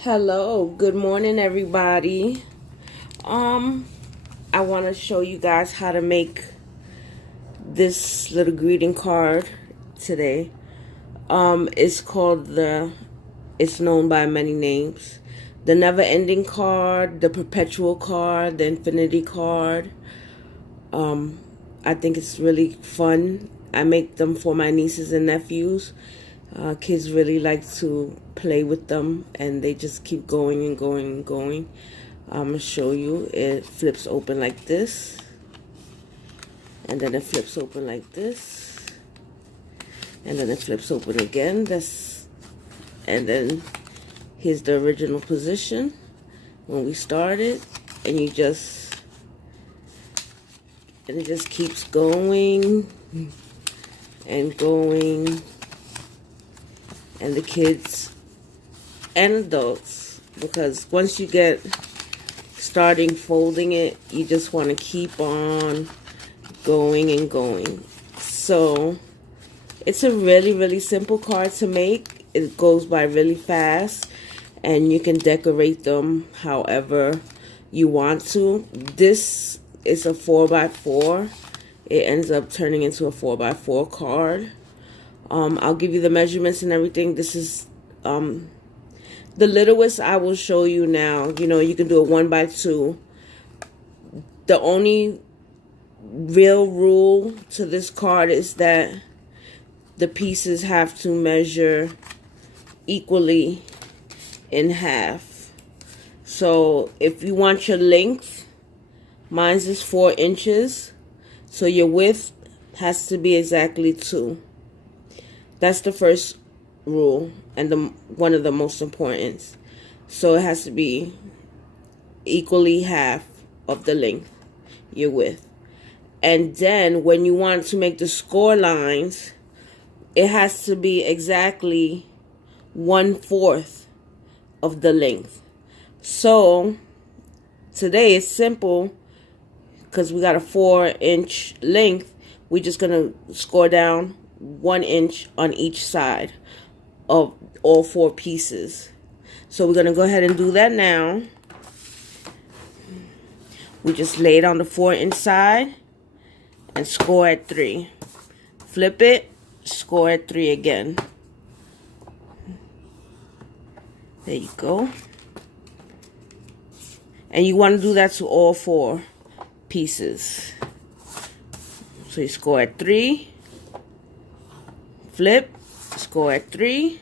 Hello, good morning everybody. I want to show you guys how to make this little greeting card today. It's known by many names. The never ending card, the perpetual card, the infinity card. I think it's really fun. I make them for my nieces and nephews. Kids really like to play with them and they just keep going and going and going. I'm going to show you. It flips open like this. And then it flips open like this. And then it flips open again. And then here's the original position when we started. And it just keeps going and going. And the kids and adults, because once you get starting folding it, you just want to keep on going and going. So it's a really simple card to make. It goes by really fast and you can decorate them however you want to. This is a 4x4. It ends up turning into a 4x4 card. I'll give you the measurements and everything. This is the littlest I will show you now. You know, you can do a 1x2. The only real rule to this card is that the pieces have to measure equally in half. So if you want your length, mine is 4 inches. So your width has to be exactly 2. That's the first rule and one of the most important. So it has to be equally half of the length, your width. And then when you want to make the score lines, it has to be exactly 1/4 of the length. So today it's simple because we got a 4-inch length. We're just going to score down 1 inch on each side of all 4 pieces. So we're going to go ahead and do that now. We just lay it on the 4-inch side and score at 3. Flip it, score at 3 again. There you go. And you want to do that to all 4 pieces. So you score at 3. Flip, score at 3.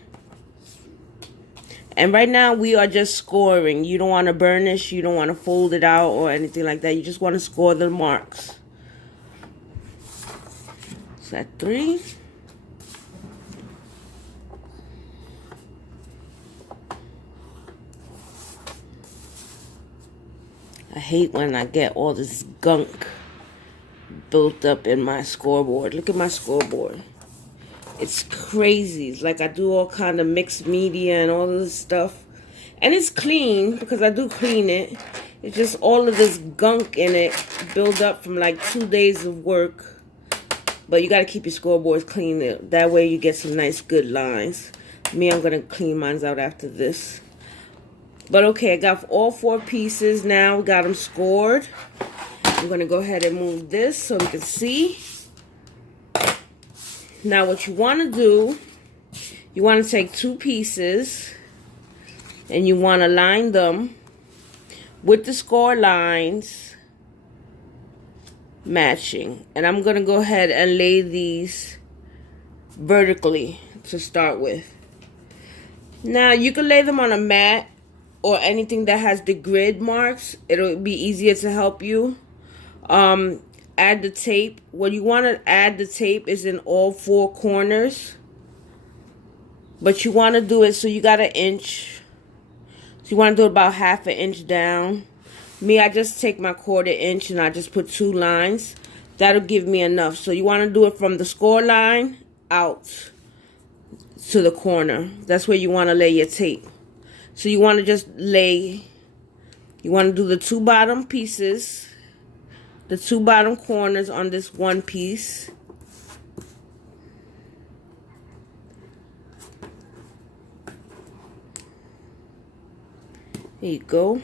And right now we are just scoring. You don't want to burnish, you don't want to fold it out or anything like that. You just want to score the marks. So at 3. I hate when I get all this gunk built up in my scoreboard. Look at my scoreboard. It's crazy. It's like I do all kind of mixed media and all this stuff. And it's clean because I do clean it. It's just all of this gunk in it built up from like 2 days of work. But you got to keep your scoreboards clean. That way you get some nice good lines. Me, I'm going to clean mine out after this. But okay, I got all 4 pieces now. Got them scored. I'm going to go ahead and move this so we can see. Now what you want to do, you want to take 2 pieces and you want to line them with the score lines matching. And I'm going to go ahead and lay these vertically to start with. Now you can lay them on a mat or anything that has the grid marks. It'll be easier to help you. Add the tape. What you want to add the tape is in all 4 corners. But you want to do it so you got 1 inch. So you want to do it about 1/2 inch down. Me, I just take my 1/4 inch and I just put 2 lines. That'll give me enough. So you want to do it from the score line out to the corner. That's where you want to lay your tape. So you want to just lay, you want to do the 2 bottom pieces, the 2 bottom corners on this 1 piece. There you go.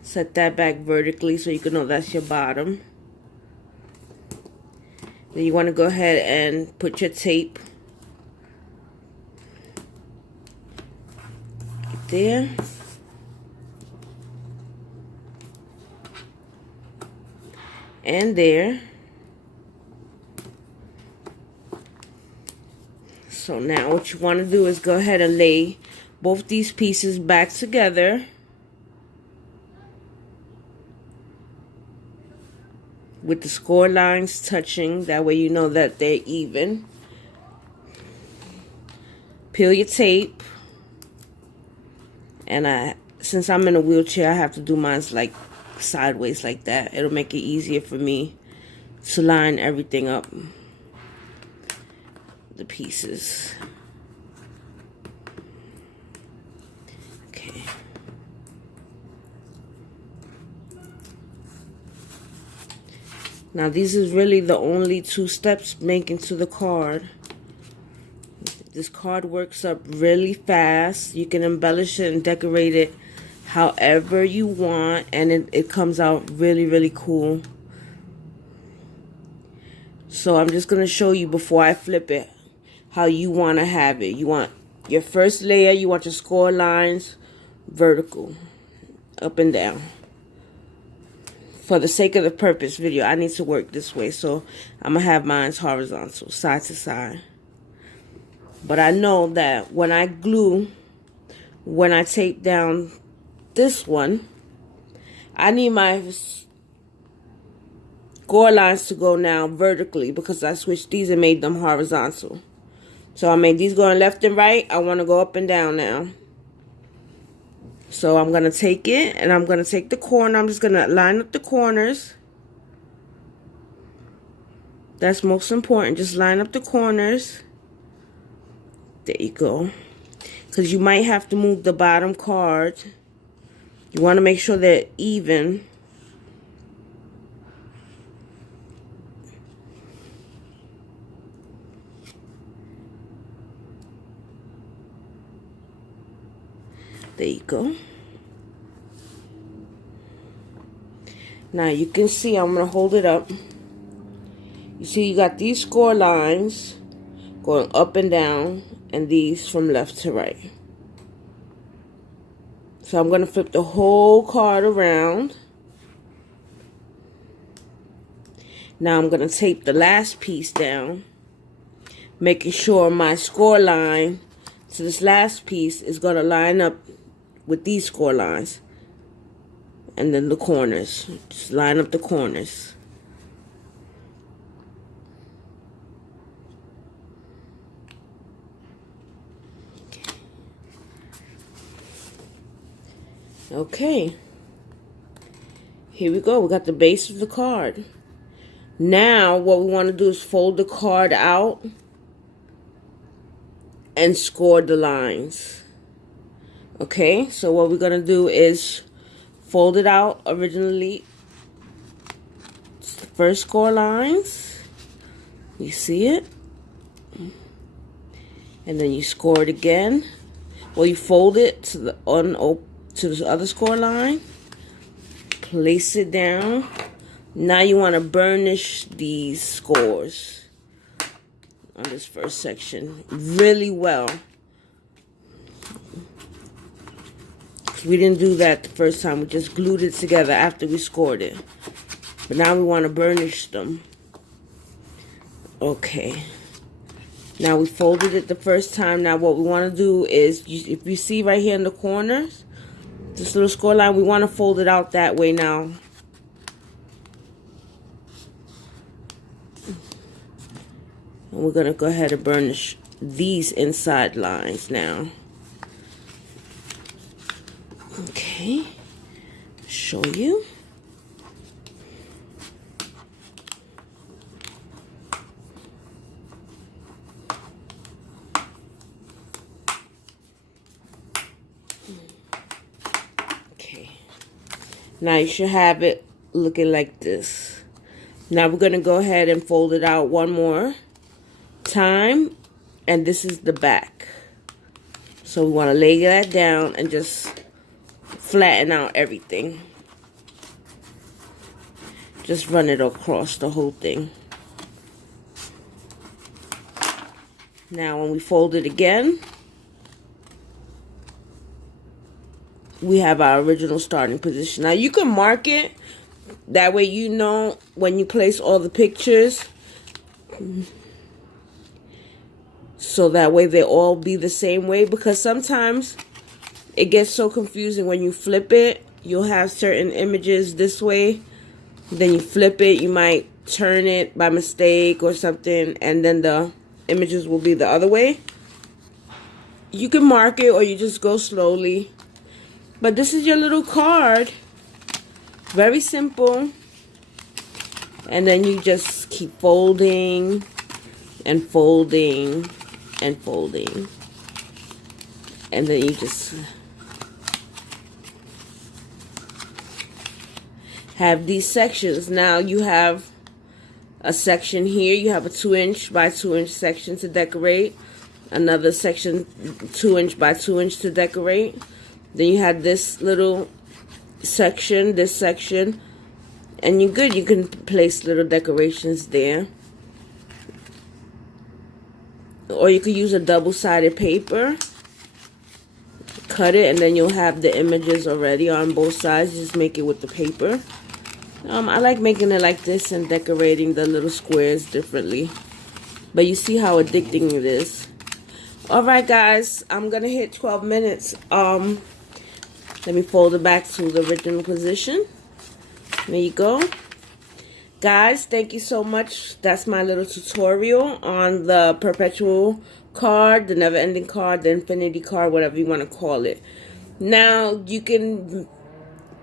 Set that back vertically so you can know that's your bottom. Then you want to go ahead and put your tape right there. And there. So now what you want to do is go ahead and lay both these pieces back together. With the score lines touching, that way you know that they're even. Peel your tape. And since I'm in a wheelchair, I have to do mine like sideways like that. It'll make it easier for me to line everything up. The pieces. Okay. Now these is really the only 2 steps making to the card. This card works up really fast. You can embellish it and decorate it however you want, and it comes out really, really cool. So I'm just going to show you before I flip it how you want to have it. You want your first layer, you want your score lines vertical, up and down. For the sake of the purpose video, I need to work this way, so I'm going to have mine horizontal, side to side. But I know that when I tape down this one, I need my score lines to go now vertically because I switched these and made them horizontal. So I made these going left and right. I want to go up and down now. So I'm going to take it and I'm going to take the corner. I'm just going to line up the corners. That's most important. Just line up the corners. There you go. Because you might have to move the bottom card. You want to make sure they're even. There you go. Now you can see, I'm going to hold it up. You see you got these score lines going up and down, and these from left to right. So I'm going to flip the whole card around. Now I'm going to tape the last piece down, making sure my score line to this last piece is going to line up with these score lines. And then the corners. Just line up the corners. Okay. Here we go. We got the base of the card. Now what we want to do is fold the card out and score the lines. Okay, so what we're going to do is fold it out originally. It's the first score lines. You see it? And then you score it again. Well, you fold it to the other score line. Place it down. Now you want to burnish these scores on this first section really well. We didn't do that the first time. We just glued it together after we scored it. But now we want to burnish them. Okay. Now we folded it the first time. Now what we want to do is, if you see right here in the corners, this little score line, we want to fold it out that way now. And we're going to go ahead and burnish these inside lines now. Okay, show you. Okay, now you should have it looking like this. Now we're going to go ahead and fold it out one more time, and this is the back. So So we want to lay that down and just flatten out everything. Just run it across the whole thing. Now when we fold it again, we have our original starting position. Now you can mark it. That way you know when you place all the pictures. So that way they all be the same way. Because sometimes it gets so confusing when you flip it. You'll have certain images this way. Then you flip it. You might turn it by mistake or something. And then the images will be the other way. You can mark it or you just go slowly. But this is your little card. Very simple. And then you just keep folding and folding and folding. And then you just have these sections. Now you have a section here. You have a 2" by 2" section to decorate. Another section 2" by 2" to decorate. Then you have this little section, this section, and you're good. You can place little decorations there. Or you could use a double-sided paper. Cut it, and then you'll have the images already on both sides. Just make it with the paper. I like making it like this and decorating the little squares differently. But you see how addicting it is. Alright guys, I'm going to hit 12 minutes. Let me fold it back to the original position. There you go. Guys, thank you so much. That's my little tutorial on the perpetual card, the never-ending card, the infinity card, whatever you want to call it. Now, you can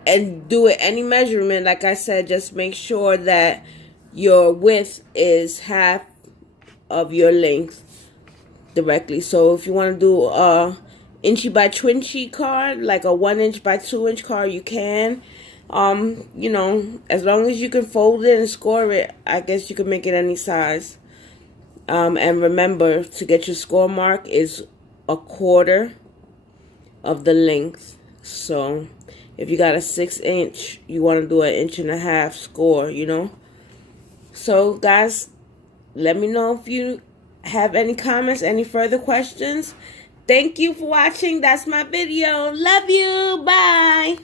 do it any measurement. Like I said, just make sure that your width is half of your length directly. So if you want to do a inchy by twinchy card, like a 1" by 2" card, you can. You know, as long as you can fold it and score it, I guess you can make it any size. And remember, to get your score mark is 1/4 of the length. So if you got a 6" you want to do an 1.5" score, you know. So guys, let me know if you have any comments, any further questions. Thank you for watching. That's my video. Love you. Bye.